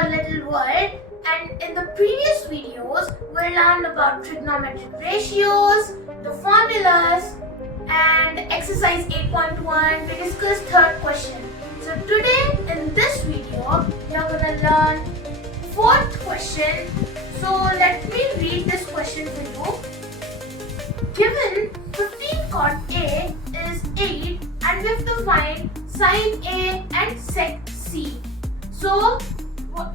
our little world, and in the previous videos we learned about trigonometric ratios, the formulas, and exercise 8.1 we discussed third question. So today in this video we are going to learn fourth question. So let me read this question for you. Given 15 cot A is 8 and we have to find sin A and sec C. So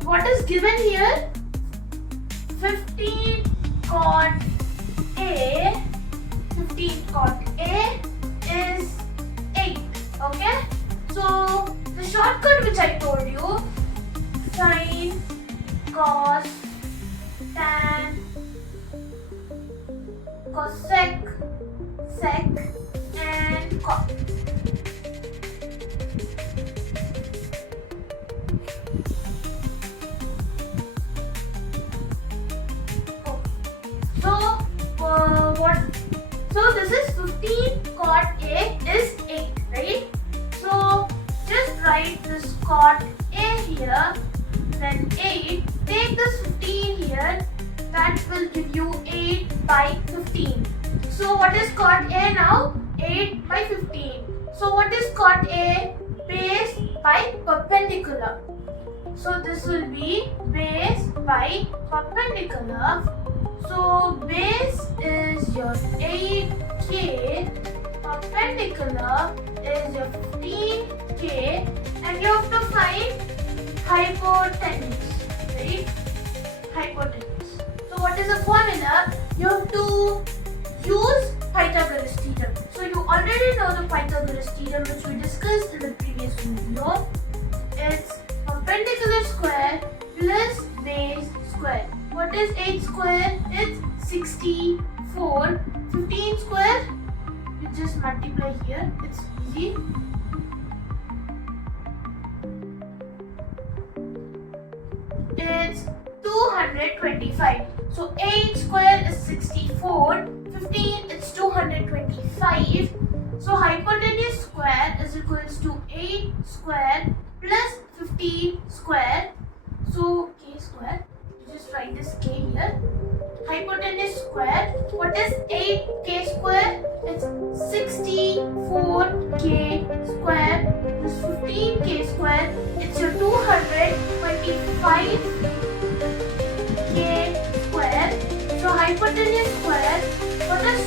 what is given here? 15 cot A is 8. Okay? So the shortcut which I told you, sin, cos, tan, cosec, sec, and cot. So this is 15 cot A is 8, right? So just write this cot A here, then 8. Take this 15 here, that will give you 8 by 15. So what is cot A now? 8 by 15. So what is cot A? Base by perpendicular. So this will be base by perpendicular. So base is your 8k, perpendicular is your 15k, and you have to find hypotenuse, right? Hypotenuse. So what is the formula? You have to use Pythagoras theorem. So you already know the Pythagoras theorem which we discussed in the previous video. It's perpendicular square plus base square. What is 8 square? It's 64. 15 square, you just multiply here. It's easy. It's 225. So 8 square is 64. 15 it's 225. So hypotenuse square is equals to 8 square plus 15 square. So k square. Just write this k here. Hypotenuse square. What is 8k square? It's 64k square plus 15k square. It's your 225k square. So hypotenuse square. What is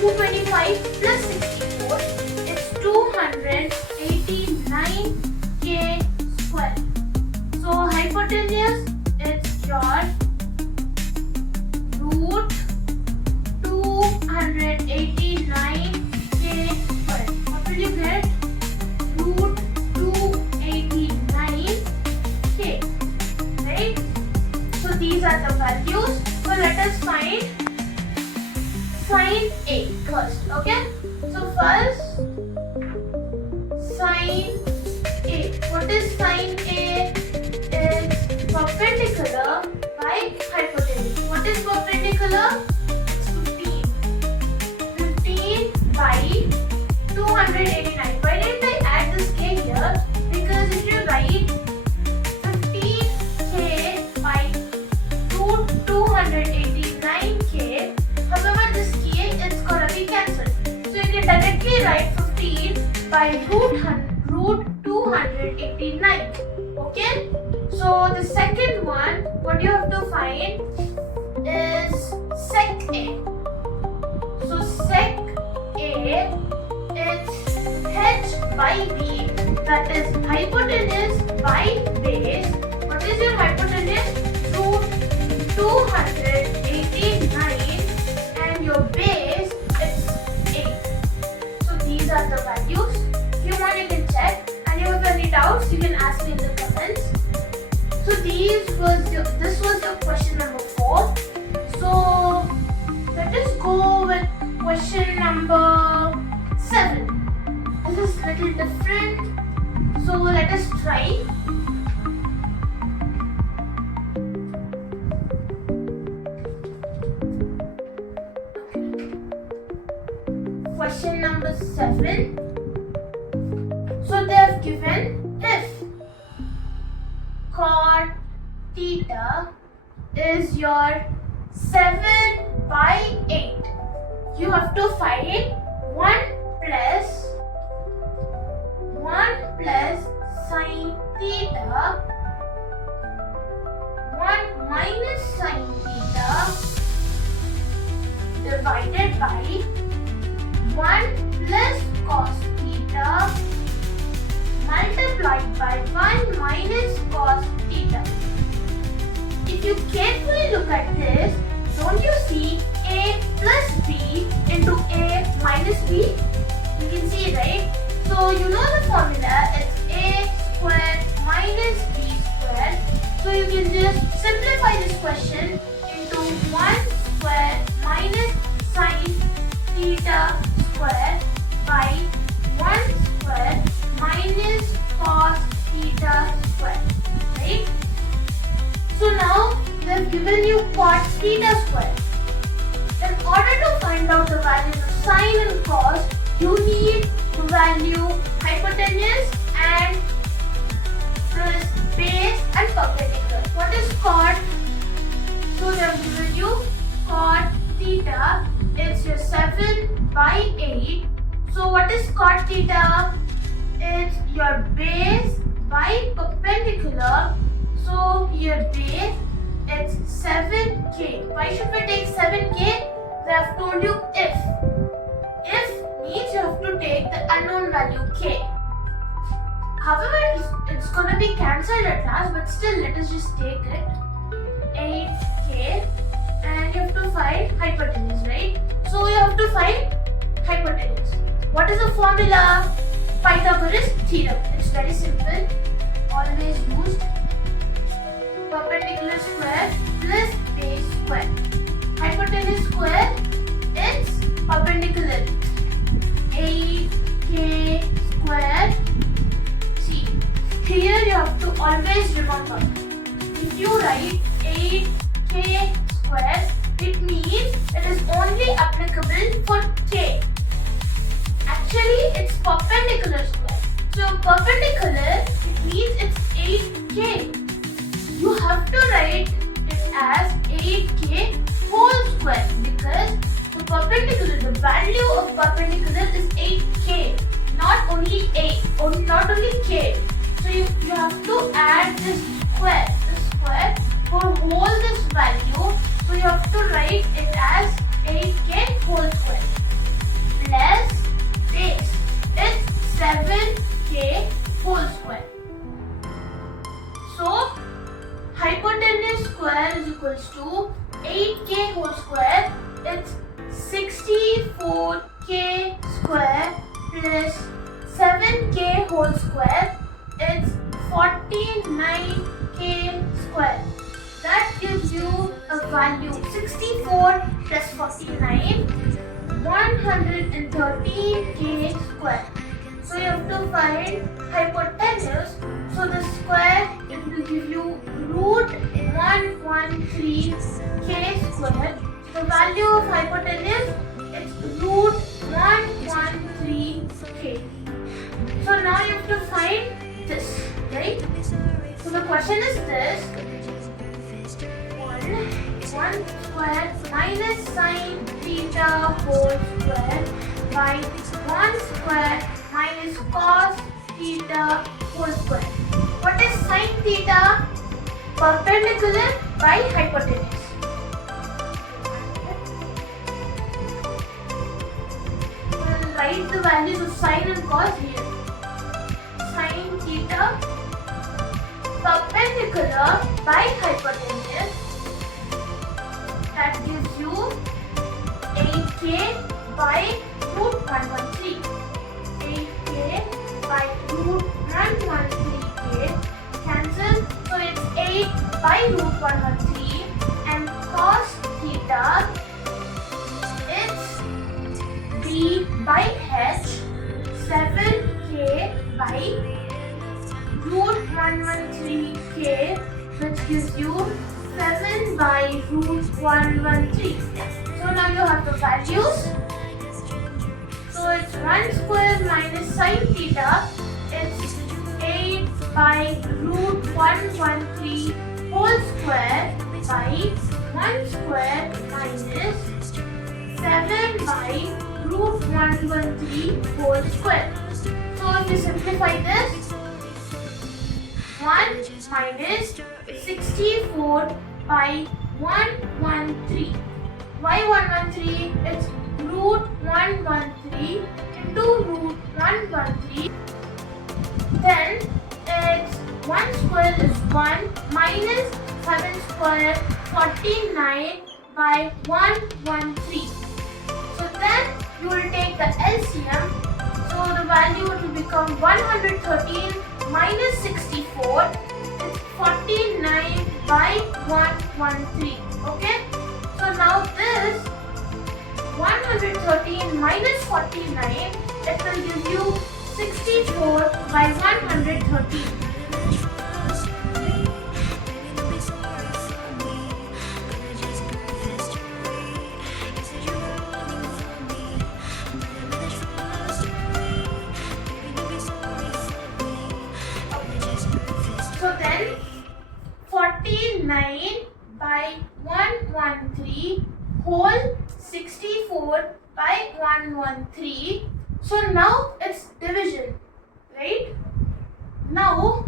225 plus 64? It's 289k square. So hypotenuse it's your root 289k square. What will you get? Root 289k. Right? So these are the values. So let us find sin A first. Okay? So first sin A. What is sin A? Is perpendicular by hypotenuse. What is perpendicular? It's 15. 15 by 289. Why didn't I add this k here? Because if you write 15k by 289k, however this k is gonna be cancelled. So you can directly write 15 by root 289. Okay? So the second one, what you have to find is sec A. So sec A is h by b, that is hypotenuse by base. What is your hypotenuse? Root 289 and your base is 8. So these are the values. If you want you can check, and if you have any doubts you can ask me in the comments. So this was your question number 4. So let us go with question number 7. This is little different. So let us try. Question number 7. So they have given if cot theta is your 7 by 8. You have to find 1 plus sine theta, 1 minus sine theta divided by 1 plus cos theta multiplied by 1 minus cos theta. If you carefully look at this, don't you see a plus b into a minus b? You can see, right? So you know the formula, it's a squared minus b squared. So you can just simplify this question into 1 squared minus sine theta squared by 1 squared minus cos theta squared, right? So now they have given you cot theta squared. In order to find out the values of sine and cos, you need to value hypotenuse and this base and perpendicular. What is cot? So they have given you cot theta. It's your 7 by 8. So what is cot theta? It's your base by perpendicular. So your base, it's 7k. Why should we take 7k? They have told you if. If means you have to take the unknown value k. However, it's going to be cancelled at last, but still let us just take it. 8k, and you have to find hypotenuse, right? So you have to find hypotenuse. What is the formula? Pythagoras theorem. It's very simple. Always used. Perpendicular square plus base square. Hypotenuse square, it's perpendicular. 8k square. See, here you have to always remember. If you write 8k square, it means it is only applicable for k. Actually, it's perpendicular square. So perpendicular, it means it's 8k. You have to write it as 8k whole square because the perpendicular, the value of perpendicular is 8k, not only 8, not only k. So you have to add this square for whole this value. So you have to write it as 8k whole square plus base. It's 7k whole square. So hypotenuse square is equals to 8k whole square. It's 64k square plus 7k whole square. It's 49k square. That gives you a value 64 plus 49, 113k square. So you have to find hypotenuse. So the square, it will give you root 113k square. The value of hypotenuse, it's root 113k. So now you have to find this, right? So the question is this. 1 square minus sine theta whole square by 1 square minus cos theta whole square. What is sine theta? Perpendicular by hypotenuse. We'll write the values of sine and cos here. Sine theta perpendicular by hypotenuse. That gives you 8k by root 113. 8k by root 113k cancel. So it's 8 by root 113 and cos theta, it's b by h, 7k by root 113k, which gives you 7 by root 113. So now you have the values. So it's 1 square minus sine theta. It's 8 by root 113 whole square by 1 square minus 7 by root 113 whole square. So if you simplify this, 1 minus 64 by 113. Why 113? It's root 113 into root 113. Then it's 1 square is 1 minus 7 square 49 by 113. So then you will take the LCM. So the value will become 113 minus 64. It's 49 by 113. Okay. So now this 113 minus 49, it will give you 64 by 113. So then 49 by 113 whole 64 by 113. So now it's division, right? Now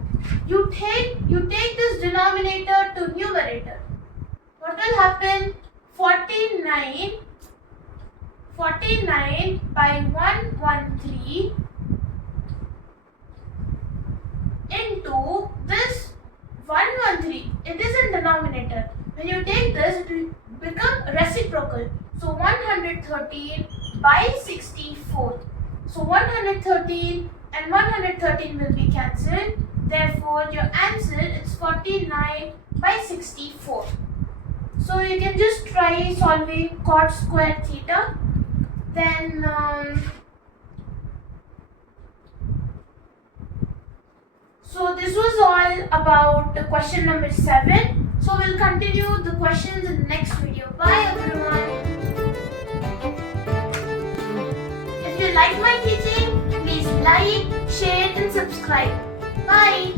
you take this denominator to numerator. What will happen? 49 by 113 into this 113. It is in denominator. When you take this, it will become reciprocal. So 113 by 64. So 113 and 113 will be cancelled. Therefore, your answer is 49 by 64. So you can just try solving cot square theta. Then so this was all about the question number 7. So we'll continue the questions in the next video. Bye everyone. If you like my teaching, please like, share and subscribe. Bye.